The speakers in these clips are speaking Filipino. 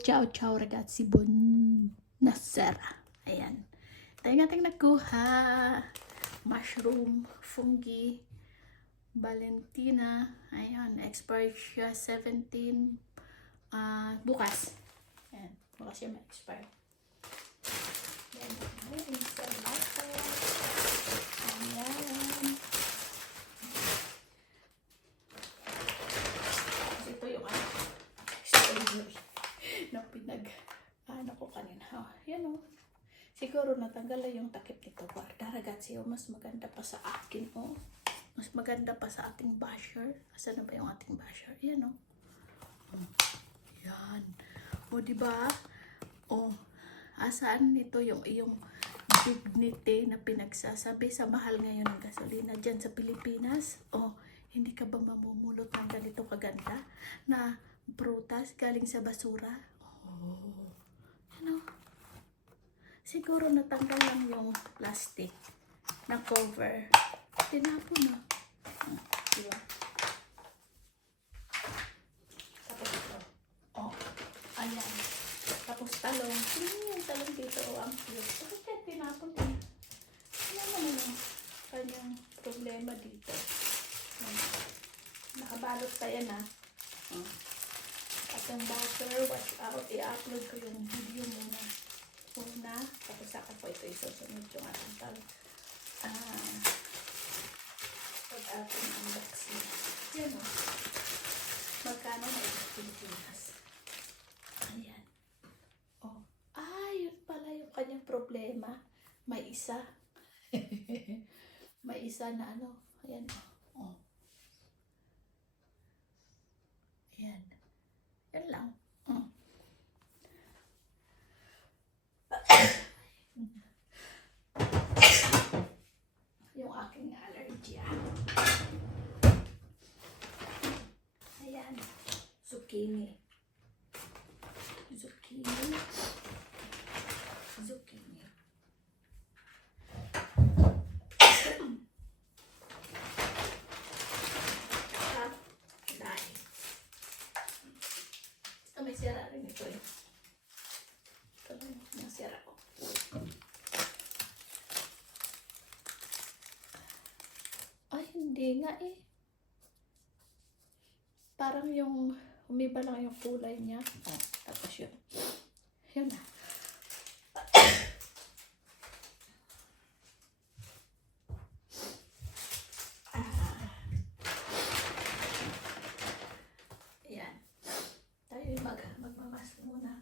ciao, ciao ragazzi, buonasera. Ayan. Tayo natin nakuha. Mushroom, fungi, Valentina. Ayan, expired siya 17. Bukas. Ayan, bukas siya ma-expire. Ayan, ayan, sa lato. Ayan. Ito yung na pinag ko kanina. Yan o. Siguro natanggal na yung takip nito. Guarda ragazzi, mas maganda pa sa akin o. Mas maganda pa sa ating basher. Asan na ba yung ating basher? Yan o. Yan. O diba? O. Asan nito yung iyong dignity na pinagsasabi sa mahal ngayon ng gasolina dyan sa Pilipinas? O. Hindi ka ba mamumulot ng ganito kaganda na prutas galing sa basura? Oh. Ano? Siguro natanggal lang yung plastic na cover. Tinapon na. Diba? Tapos ito. Oh. Ayan. Tapos talong. Yung talong dito. Ang cute. Bakit kaya tinapon na? Ano naman yung kanyang problema dito? Nakabalot pa yan ha. At yung butter, watch out. I-upload ko yung video muna. Tapos saka po ito isusunod yung ating pag-ating unboxing. Yan o. Magkano na yung Pilipinas. Ayan. Oh. Yun pala yung kanyang problema. May isa. May isa na ano. Ayan o. Oh. Ayan. Yan lang. Yung aking allergy. Ayan. Zucchini. Zucchini. Zucchini. May sira rin ito eh. Ito rin yung sira ko. Ay, hindi nga eh. Parang yung umiba lang yung kulay niya. Tapos yun. Yun na. Magmamas muna.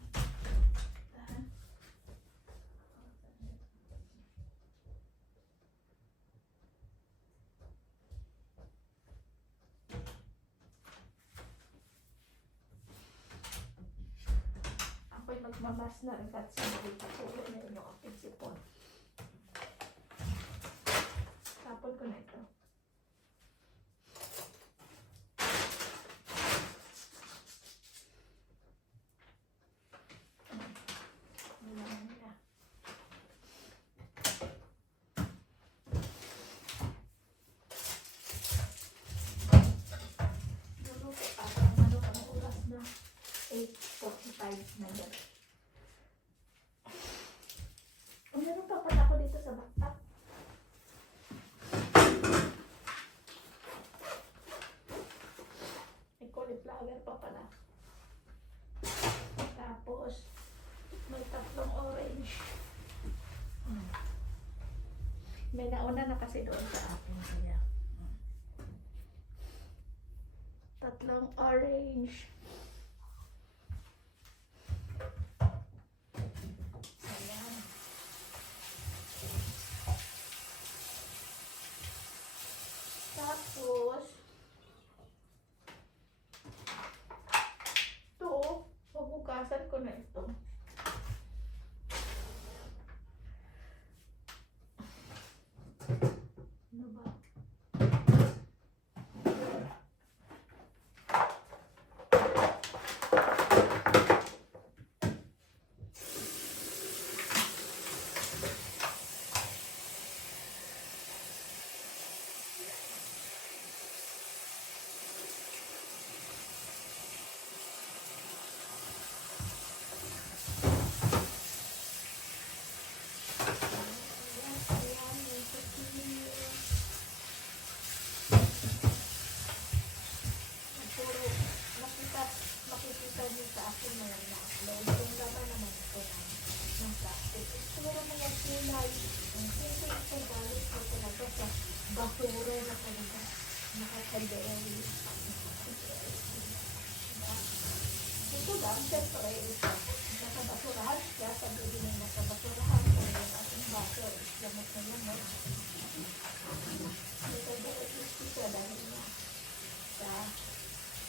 Ako'y magmamas na rin at sa mga patuloy na yung aking sipon. Tapon ko na ito. Na yan. Meron pa pala ako dito sa backpack. May cauliflower pa pala. Tapos, may tatlong orange. May nauna na kasi doon sa akin. Kaya. Tatlong orange. Tapos, ito, mabukasan ko na ito. Ano ba? makikita niyo sa akin na na-upload. Yung laman naman ito ng plastic. Siguro mo yung kulay. Ang simple ito galit mo talaga sa basura na talaga. Nakakadeli. Ito lang, siyempre, ito. Nakabasurahan siya. Sabi din na nakabasurahan. Kaya yung ating baso, lamot na lamot. Ito dahil ito siya dahil na sa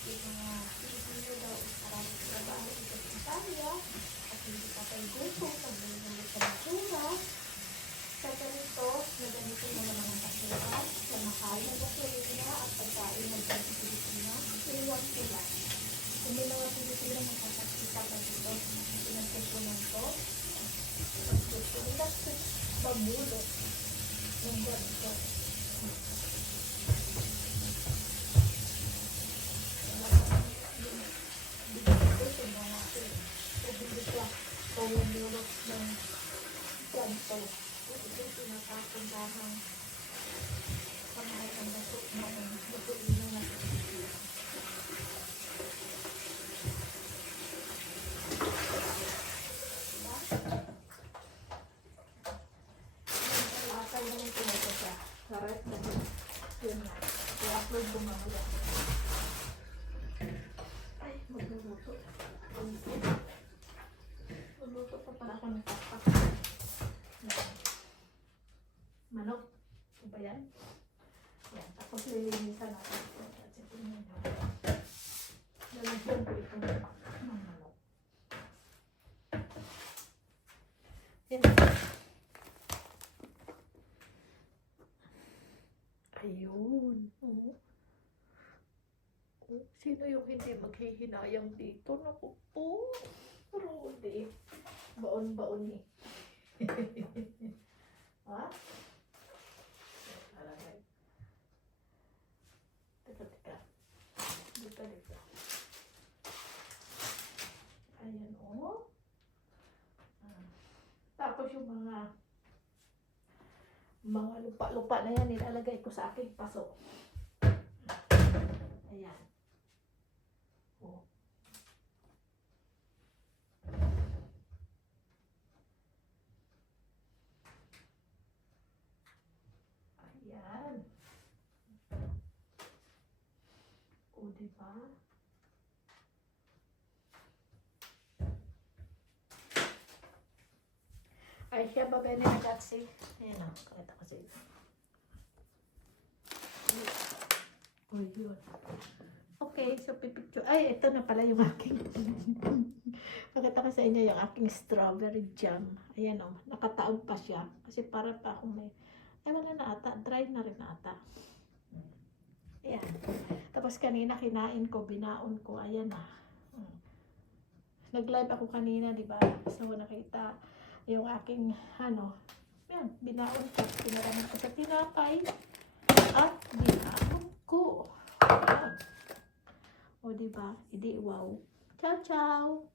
yung mga Pilipino daw maraming trabaho ito sa Italia at hindi pa kayo gusto pag nilulunod sa basura. Sa ganito, na ganito na naman ang basura sa mahal na gasolina at pagkain ng Pilipino. Iwan sila. Kung may mga Pilipino magkakakita pa dito, pinagkukunan ko, pagkukunan ko, mamulot ng ganito. Pumulot ng ganito. Ito pinapakundahang pamahay ng baso na ang lutuin na natin. Asal naman ito na ito siya. Sarap na ito. Yun na. I-upload ko mamaya. Ay, magluluto. Magluluto pa pala ako ng tapak. Manok. Ito ba yan? Yan. Tapos lilinisan natin ito. At ito nyo. Lalagyan ko ito ng manok. Yan. Ayun. Sino yung hindi maghihinayang dito? Naku po. Rudy. Baon-baon eh. Ha? Alagay. Teka. Dito. Ayan o. Tapos yung mga lupa-lupa na yan, nilalagay ko sa aking paso. Ayan. Oh. Ayan. O, diba? Ay, siya ba bene ragazzi? Ayan o, kakita ko sa ito. O, yun. Okay, so pipicture. Ay, ito na pala yung aking. Pakita ko sa inyo yung aking strawberry jam. Ayan o, nakataon pa siya. Kasi para pa akong may. Ay, wala na ata. Dry na rin ata. Ayan. Tapos kanina kinain ko, binaon ko. Ayan na. Nag-live ako kanina, di ba? So, nakita yung aking, yan, binaon ko. Pinaraman ko sa tinapay. At binaon ko. Ayan. O, diba? Hindi, wow. Ciao, ciao!